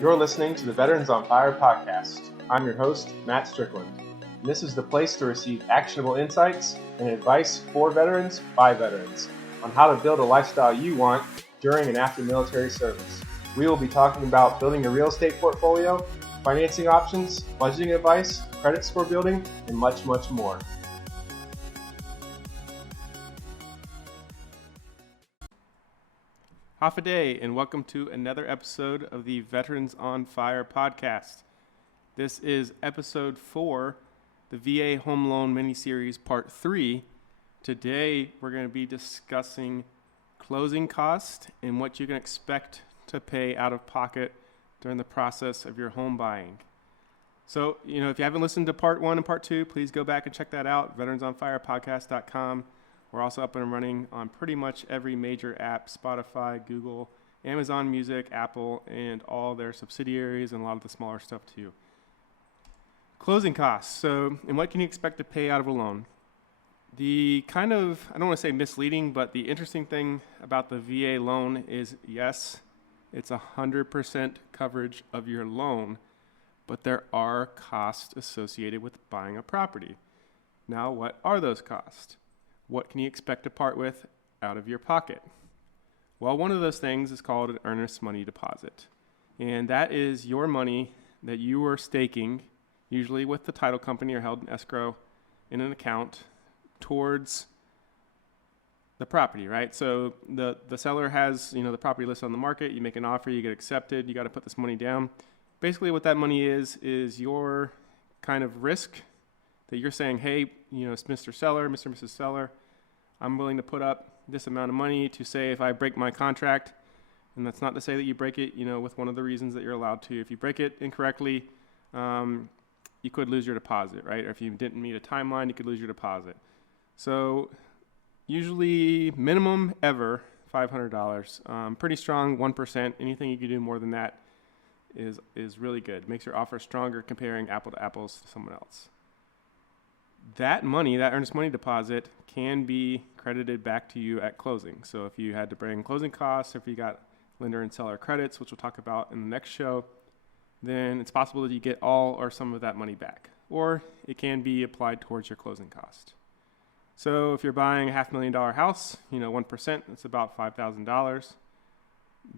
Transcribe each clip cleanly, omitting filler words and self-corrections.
You're listening to the Veterans on Fire podcast. I'm your host, Matt Strickland. And this is the place to receive actionable insights and advice for veterans by veterans on how to build a lifestyle you want during and after military service. We will be talking about building a real estate portfolio, financing options, budgeting advice, credit score building, and much, much more. Half a day, and welcome to another episode of the Veterans on Fire podcast. This is episode 4, the VA Home Loan Mini-Series Part 3. Today, we're going to be discussing closing costs and what you can expect to pay out of pocket during the process of your home buying. So, if you haven't listened to Part 1 and Part 2, please go back and check that out, veteransonfirepodcast.com. We're also up and running on pretty much every major app, Spotify, Google, Amazon Music, Apple, and all their subsidiaries, and a lot of the smaller stuff too. Closing costs. And what can you expect to pay out of a loan? The I don't want to say misleading, but the interesting thing about the VA loan is, yes, it's 100% coverage of your loan, but there are costs associated with buying a property. Now, what are those costs? What can you expect to part with out of your pocket? Well, one of those things is called an earnest money deposit. And that is your money that you are staking, usually with the title company or held in escrow in an account, towards the property, right? So the seller has, the property listed on the market, you make an offer, you get accepted, you got to put this money down. Basically what that money is your kind of risk that you're saying, hey, Mr. Seller, Mr. and Mrs. Seller, I'm willing to put up this amount of money to say if I break my contract, and that's not to say that you break it, with one of the reasons that you're allowed to. If you break it incorrectly, you could lose your deposit, right? Or if you didn't meet a timeline, you could lose your deposit. So usually minimum ever, $500. Pretty strong, 1%. Anything you can do more than that is really good. Makes your offer stronger comparing apple to apples to someone else. That money, that earnest money deposit, can be credited back to you at closing. So if you had to bring closing costs, or if you got lender and seller credits, which we'll talk about in the next show, then it's possible that you get all or some of that money back. Or it can be applied towards your closing cost. So if you're buying a $500,000 house, 1%, that's about $5,000.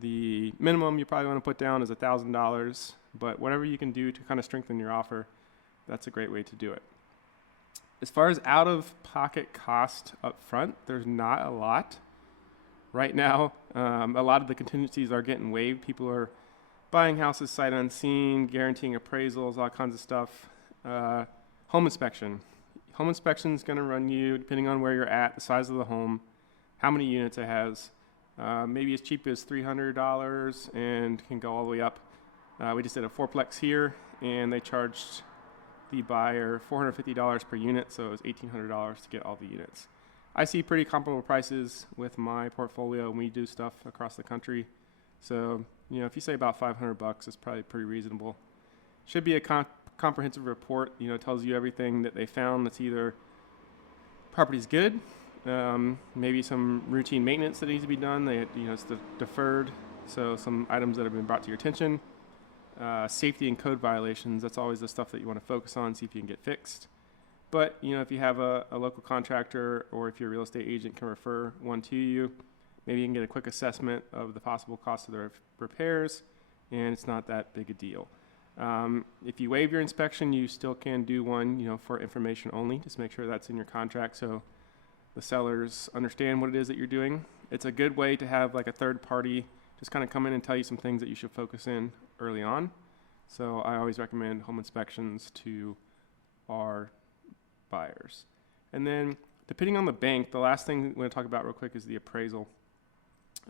The minimum you probably want to put down is $1,000, but whatever you can do to kind of strengthen your offer, that's a great way to do it. As far as out-of-pocket cost up front, there's not a lot. Right now, a lot of the contingencies are getting waived. People are buying houses sight unseen, guaranteeing appraisals, all kinds of stuff. Home inspection. Home inspection is going to run you, depending on where you're at, the size of the home, how many units it has, maybe as cheap as $300 and can go all the way up. We just did a fourplex here, and they charged the buyer $450 per unit, so it was $1,800 to get all the units. I see pretty comparable prices with my portfolio, and we do stuff across the country. So, if you say about $500, it's probably pretty reasonable. Should be a comprehensive report, tells you everything that they found. That's either property's good, maybe some routine maintenance that needs to be done. It's deferred, so some items that have been brought to your attention. Safety and code violations, that's always the stuff that you want to focus on, see if you can get fixed. But, if you have a local contractor or if your real estate agent can refer one to you, maybe you can get a quick assessment of the possible cost of the repairs, and it's not that big a deal. If you waive your inspection, you still can do one, for information only. Just make sure that's in your contract so the sellers understand what it is that you're doing. It's a good way to have like a third party just kind of come in and tell you some things that you should focus in early on. So I always recommend home inspections to our buyers. And then depending on the bank, the last thing we're going to talk about real quick is the appraisal.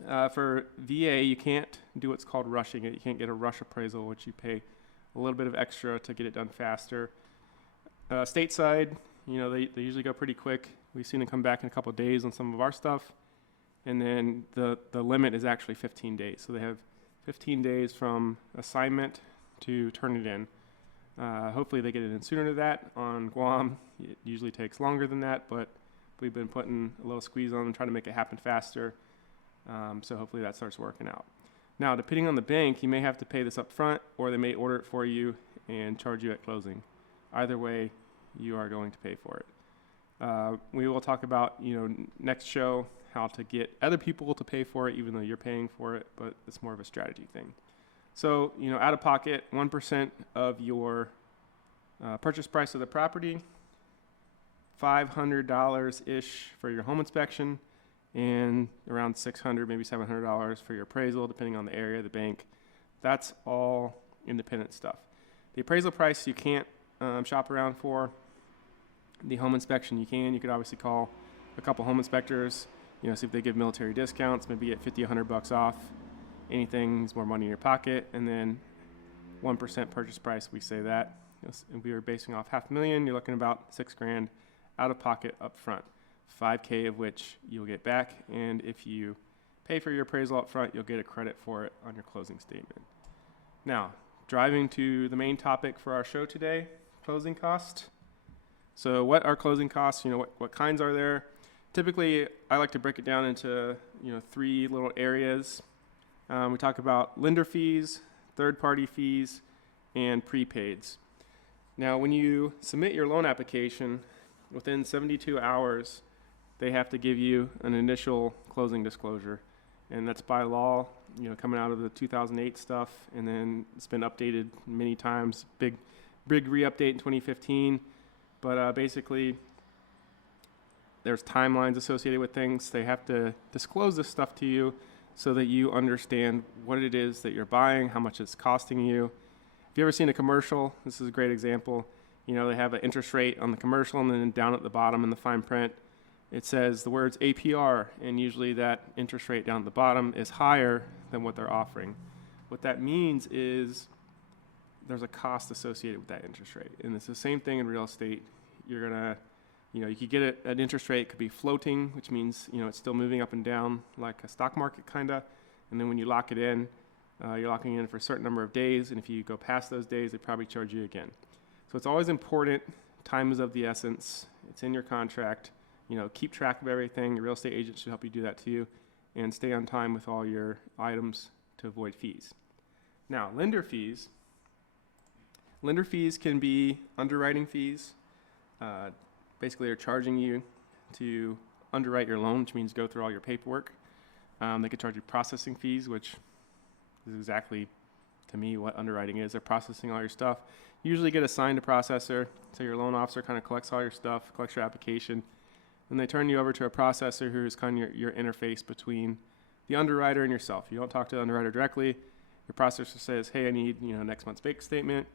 For VA, you can't do what's called rushing it. You can't get a rush appraisal, which you pay a little bit of extra to get it done faster. Stateside, they usually go pretty quick. We've seen it come back in a couple of days on some of our stuff. And then the limit is actually 15 days. So they have 15 days from assignment to turn it in. Hopefully they get it in sooner than that. On Guam, it usually takes longer than that, but we've been putting a little squeeze on and trying to make it happen faster. So hopefully that starts working out. Now, depending on the bank, you may have to pay this up front, or they may order it for you and charge you at closing. Either way, you are going to pay for it. We will talk about, next show, how to get other people to pay for it, even though you're paying for it, but it's more of a strategy thing. So, out of pocket, 1% of your purchase price of the property, $500-ish for your home inspection, and around $600, maybe $700 for your appraisal, depending on the area, the bank. That's all independent stuff. The appraisal price you can't shop around for. The home inspection you can. You could obviously call a couple home inspectors, see if they give military discounts, maybe get $50, $100 off. Anything is more money in your pocket. And then 1% purchase price, we say that. If we were basing off $500,000, you're looking about $6,000 out of pocket up front. $5,000 of which you'll get back. And if you pay for your appraisal up front, you'll get a credit for it on your closing statement. Now, driving to the main topic for our show today, closing cost. So what are closing costs? What kinds are there? Typically, I like to break it down into, 3 little areas. We talk about lender fees, third-party fees, and prepaids. Now, when you submit your loan application, within 72 hours, they have to give you an initial closing disclosure. And that's by law, coming out of the 2008 stuff, and then it's been updated many times. Big re-update in 2015. But basically, there's timelines associated with things. They have to disclose this stuff to you so that you understand what it is that you're buying, how much it's costing you. If you ever seen a commercial, this is a great example. They have an interest rate on the commercial, and then down at the bottom in the fine print, it says the words APR, and usually that interest rate down at the bottom is higher than what they're offering. What that means is there's a cost associated with that interest rate. And it's the same thing in real estate. You're going to, you could get an interest rate, it could be floating, which means, it's still moving up and down like a stock market kind of. And then when you lock it in, you're locking in for a certain number of days. And if you go past those days, they probably charge you again. So it's always important. Time is of the essence. It's in your contract. Keep track of everything. Your real estate agent should help you do that too. And stay on time with all your items to avoid fees. Now, lender fees. Lender fees can be underwriting fees. Basically, they're charging you to underwrite your loan, which means go through all your paperwork. They could charge you processing fees, which is exactly, to me, what underwriting is. They're processing all your stuff. You usually get assigned a processor, so your loan officer kind of collects all your stuff, collects your application, and they turn you over to a processor who is kind of your interface between the underwriter and yourself. You don't talk to the underwriter directly. Your processor says, hey, I need next month's bank statement.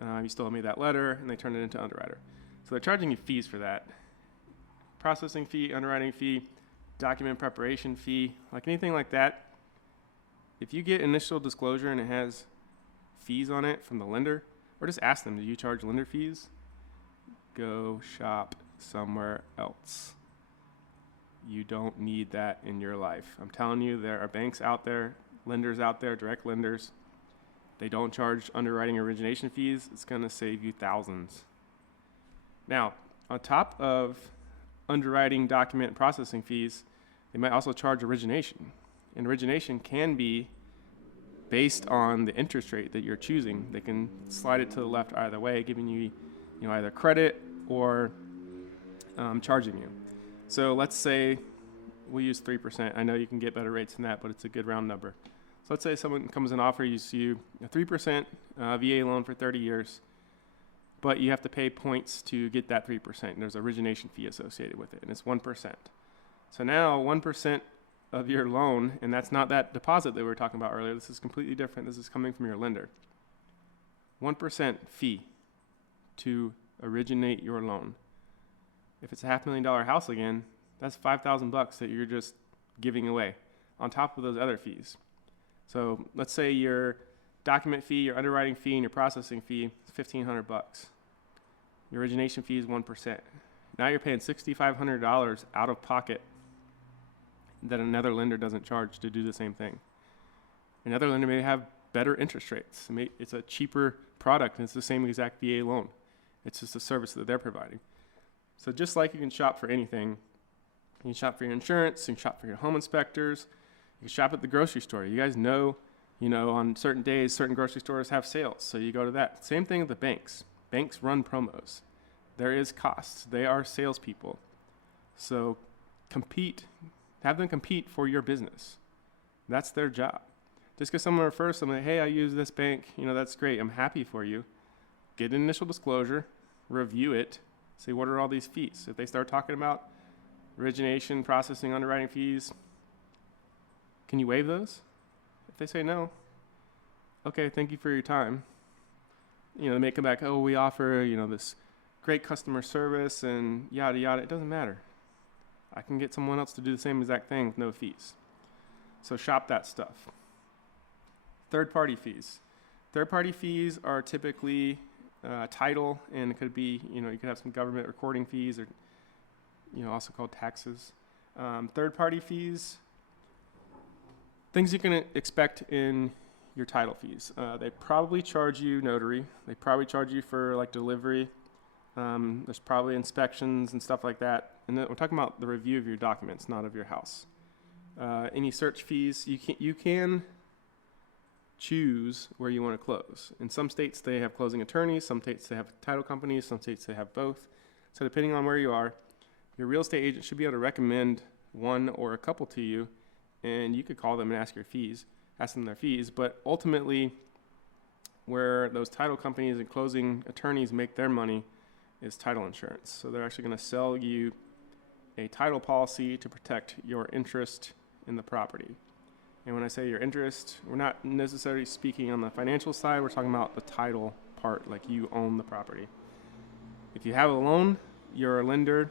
You still owe me that letter, and they turn it into underwriter. So they're charging you fees for that. Processing fee, underwriting fee, document preparation fee, like anything like that. If you get initial disclosure and it has fees on it from the lender, or just ask them, do you charge lender fees? Go shop somewhere else. You don't need that in your life. I'm telling you, there are banks out there, lenders out there, direct lenders. They don't charge underwriting origination fees. It's going to save you thousands. Now, on top of underwriting, document, processing fees, they might also charge origination. And origination can be based on the interest rate that you're choosing. They can slide it to the left either way, giving you, either credit or charging you. So let's say we use 3%. I know you can get better rates than that, but it's a good round number. So let's say someone comes and offers you a 3% VA loan for 30 years, but you have to pay points to get that 3%. And there's an origination fee associated with it, and it's 1%. So now 1% of your loan, and that's not that deposit that we were talking about earlier. This is completely different. This is coming from your lender. 1% fee to originate your loan. If it's a $500,000 house again, that's $5,000 that you're just giving away on top of those other fees. So let's say your document fee, your underwriting fee, and your processing fee is $1,500. Your origination fee is 1%. Now you're paying $6,500 out of pocket that another lender doesn't charge to do the same thing. Another lender may have better interest rates. It's a cheaper product, and it's the same exact VA loan. It's just a service that they're providing. So just like you can shop for anything, you can shop for your insurance, you can shop for your home inspectors, you can shop at the grocery store. You guys know On certain days, certain grocery stores have sales, so you go to that. Same thing with the banks. Banks run promos. There is costs. They are salespeople. So have them compete for your business. That's their job. Just because someone refers someone, hey, I use this bank, that's great. I'm happy for you. Get an initial disclosure, review it, say what are all these fees. If they start talking about origination, processing, underwriting fees, can you waive those? If they say no, okay, thank you for your time. They may come back, we offer, this great customer service and yada, yada. It doesn't matter. I can get someone else to do the same exact thing with no fees. So shop that stuff. Third-party fees. Third-party fees are typically title, and it could be, you could have some government recording fees or, also called taxes. Third-party fees, things you can expect in your title fees. They probably charge you notary. They probably charge you for delivery. There's probably inspections and stuff like that. And then we're talking about the review of your documents, not of your house. Any search fees, you can choose where you want to close. In some states, they have closing attorneys. Some states, they have title companies. Some states, they have both. So depending on where you are, your real estate agent should be able to recommend one or a couple to you, and you could call them and ask them their fees. But ultimately, where those title companies and closing attorneys make their money is title insurance. So they're actually going to sell you a title policy to protect your interest in the property. And when I say your interest, we're not necessarily speaking on the financial side. We're talking about the title part, like you own the property. If you have a loan, your lender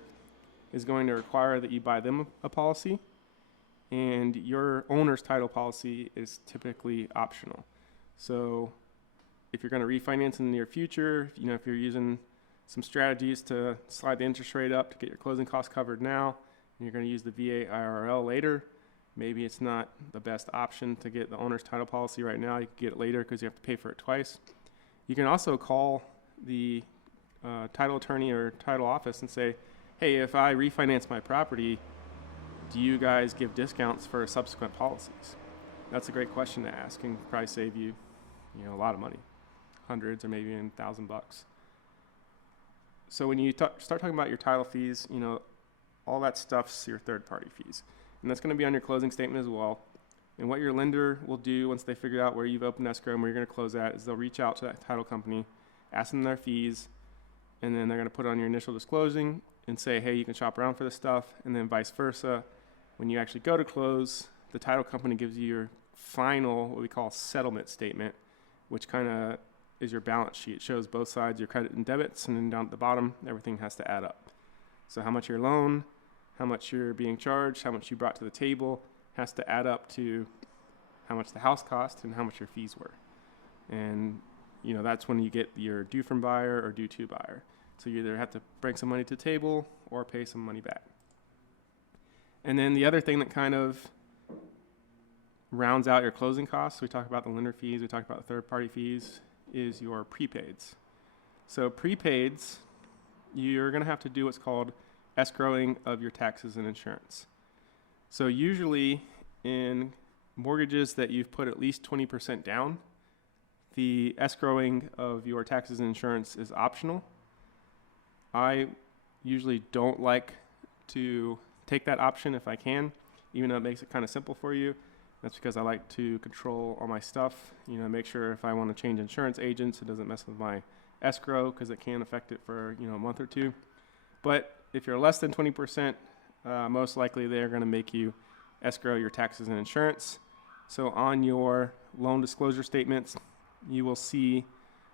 is going to require that you buy them a policy, and your owner's title policy is typically optional. So if you're going to refinance in the near future, if you're using some strategies to slide the interest rate up to get your closing costs covered now, and you're going to use the VA IRL later, maybe it's not the best option to get the owner's title policy right now. You can get it later because you have to pay for it twice. You can also call the title attorney or title office and say, hey, if I refinance my property, do you guys give discounts for subsequent policies? That's a great question to ask and probably save you, a lot of money, hundreds or maybe even $1,000. So when you start talking about your title fees, all that stuff's your third-party fees. And that's going to be on your closing statement as well. And what your lender will do once they figure out where you've opened escrow and where you're going to close at is they'll reach out to that title company, ask them their fees, and then they're going to put it on your initial disclosing and say, hey, you can shop around for this stuff, and then vice versa. When you actually go to close, the title company gives you your final, what we call settlement statement, which kind of is your balance sheet. It shows both sides, your credit and debits, and then down at the bottom, everything has to add up. So how much your loan, how much you're being charged, how much you brought to the table has to add up to how much the house cost and how much your fees were. And, that's when you get your due from buyer or due to buyer. So you either have to bring some money to the table or pay some money back. And then the other thing that kind of rounds out your closing costs, we talked about the lender fees, we talked about the third-party fees, is your prepaids. So prepaids, you're going to have to do what's called escrowing of your taxes and insurance. So usually in mortgages that you've put at least 20% down, the escrowing of your taxes and insurance is optional. I usually don't like to take that option if I can, even though it makes it kind of simple for you. That's because I like to control all my stuff, make sure if I want to change insurance agents, it doesn't mess with my escrow because it can affect it for, a month or two. But if you're less than 20%, most likely they're going to make you escrow your taxes and insurance. So on your loan disclosure statements, you will see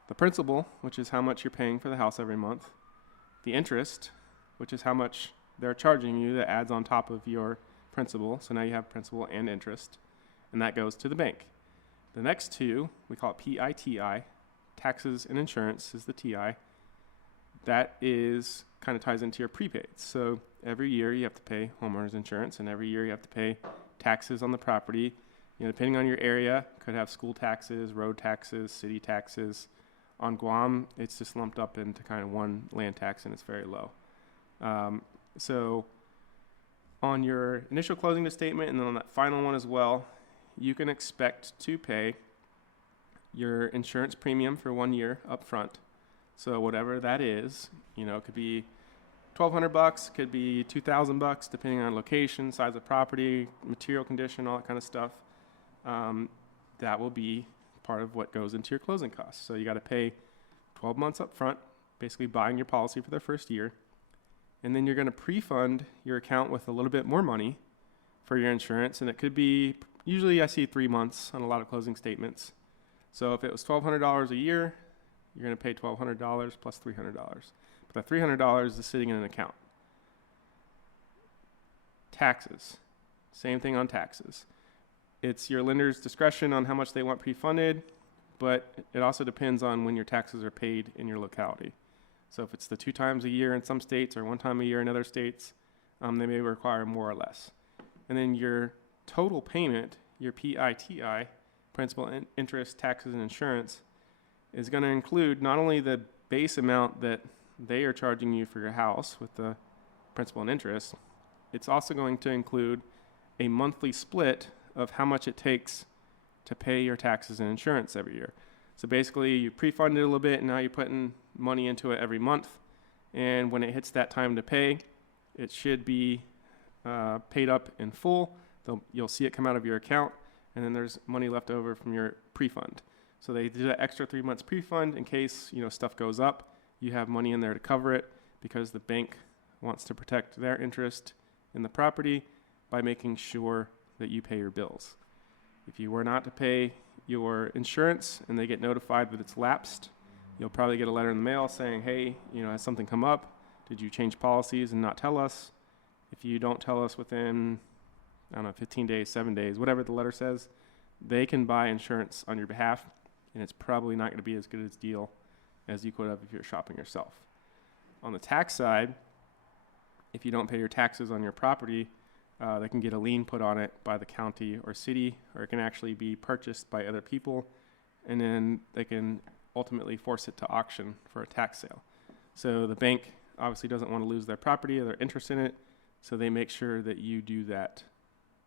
the principal, which is how much you're paying for the house every month, the interest, which is how much they're charging you that adds on top of your principal. So now you have principal and interest, and that goes to the bank. The next two, we call it PITI, taxes and insurance is the TI. That is kind of ties into your prepaids. So every year you have to pay homeowners insurance, and every year you have to pay taxes on the property. Depending on your area, could have school taxes, road taxes, city taxes. On Guam, it's just lumped up into kind of one land tax, and it's very low. So on your initial closing statement, and then on that final one as well, you can expect to pay your insurance premium for 1 year up front. So whatever that is, it could be $1,200, could be $2,000, depending on location, size of property, material condition, all that kind of stuff. That will be part of what goes into your closing costs. So you got to pay 12 months up front, basically buying your policy for the first year. And then you're going to pre-fund your account with a little bit more money for your insurance. And it could be, usually I see 3 months on a lot of closing statements. So if it was $1,200 a year, you're going to pay $1,200 plus $300. But that $300 is sitting in an account. Taxes. Same thing on taxes. It's your lender's discretion on how much they want pre-funded, but it also depends on when your taxes are paid in your locality. So if it's the 2 times a year in some states or 1 time a year in other states, they may require more or less. And then your total payment, your PITI, principal, interest, taxes, and insurance, is going to include not only the base amount that they are charging you for your house with the principal and interest, it's also going to include a monthly split of how much it takes to pay your taxes and insurance every year. So basically you pre-funded a little bit and now you're putting money into it every month. And when it hits that time to pay, it should be paid up in full. You'll see it come out of your account, and then there's money left over from your pre-fund. So they do that extra 3 months pre-fund in case stuff goes up. You have money in there to cover it because the bank wants to protect their interest in the property by making sure that you pay your bills. If you were not to pay your insurance and they get notified that it's lapsed, you'll probably get a letter in the mail saying, hey, has something come up? Did you change policies and not tell us? If you don't tell us within, 15 days, 7 days, whatever the letter says, they can buy insurance on your behalf, and it's probably not going to be as good a deal as you could have if you're shopping yourself. On the tax side, if you don't pay your taxes on your property, they can get a lien put on it by the county or city, or it can actually be purchased by other people, and then they can ultimately force it to auction for a tax sale. So the bank obviously doesn't want to lose their property or their interest in it, so they make sure that you do that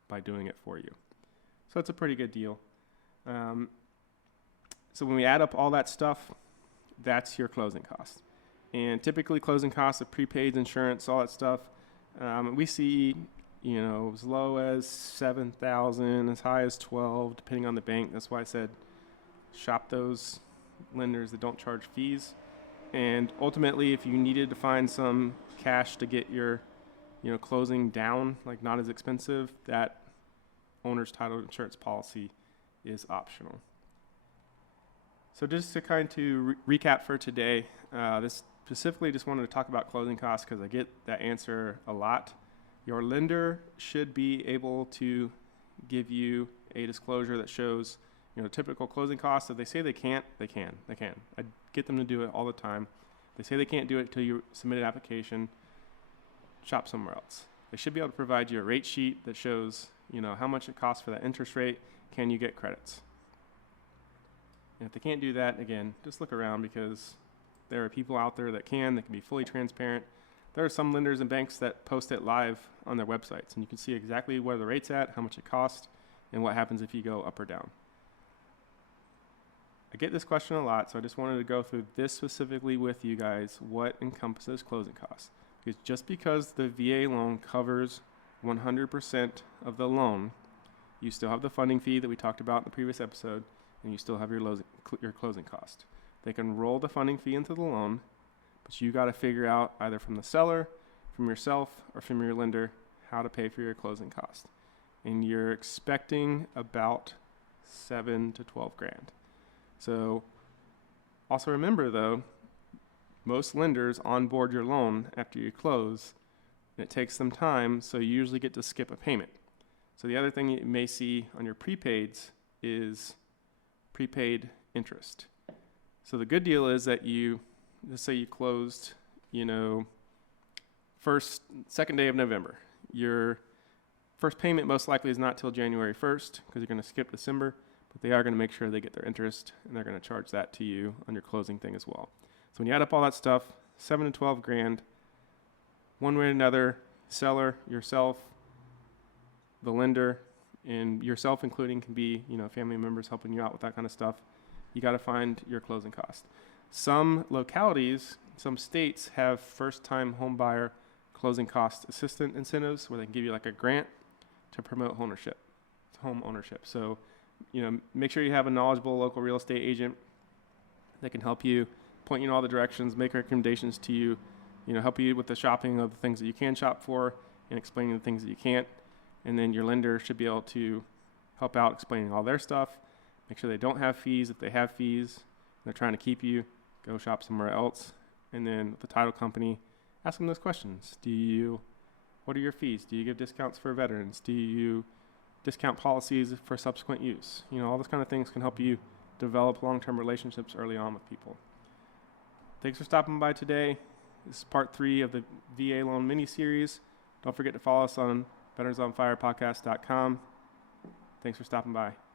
by doing it for you. So it's a pretty good deal. So when we add up all that stuff, that's your closing costs. And typically closing costs of prepaid insurance, all that stuff, we see as low as $7,000, as high as $12,000, depending on the bank. That's why I said shop those lenders that don't charge fees. And ultimately, if you needed to find some cash to get your closing down, like not as expensive, that owner's title insurance policy is optional. So just to kind of recap for today, this specifically just wanted to talk about closing costs because I get that answer a lot. Your lender should be able to give you a disclosure that shows, typical closing costs. If they say they can't, they can. I get them to do it all the time. They say they can't do it until you submit an application, shop somewhere else. They should be able to provide you a rate sheet that shows, how much it costs for that interest rate. Can you get credits? And if they can't do that, again, just look around because there are people out there that can be fully transparent. There are some lenders and banks that post it live on their websites, and you can see exactly where the rate's at, how much it costs, and what happens if you go up or down. I get this question a lot, so I just wanted to go through this specifically with you guys, what encompasses closing costs. Because just because the VA loan covers 100% of the loan, you still have the funding fee that we talked about in the previous episode, and you still have your closing cost. They can roll the funding fee into the loan, but you got to figure out either from the seller, from yourself, or from your lender how to pay for your closing cost. And you're expecting about $7 to $12,000. So also remember though, most lenders onboard your loan after you close, and it takes some time, so you usually get to skip a payment. So the other thing you may see on your prepaids is prepaid interest. So the good deal is that let's say you closed, second day of November. Your first payment most likely is not till January 1st because you're going to skip December, but they are going to make sure they get their interest, and they're going to charge that to you on your closing thing as well. So when you add up all that stuff, $7 to $12,000, one way or another, seller, yourself, the lender, and yourself including can be, family members helping you out with that kind of stuff. you got to find your closing cost. Some localities, some states have first-time home buyer closing cost assistant incentives where they can give you like a grant to promote home ownership. So, make sure you have a knowledgeable local real estate agent that can help you, point you in all the directions, make recommendations to you, help you with the shopping of the things that you can shop for and explaining the things that you can't. And then your lender should be able to help out explaining all their stuff, make sure they don't have fees. If they have fees, they're trying to keep you, go shop somewhere else. And then with the title company, ask them those questions. What are your fees? Do you give discounts for veterans? Do you discount policies for subsequent use? All those kind of things can help you develop long-term relationships early on with people. Thanks for stopping by today. This is part 3 of the VA loan mini-series. Don't forget to follow us on veteransonfirepodcast.com. Thanks for stopping by.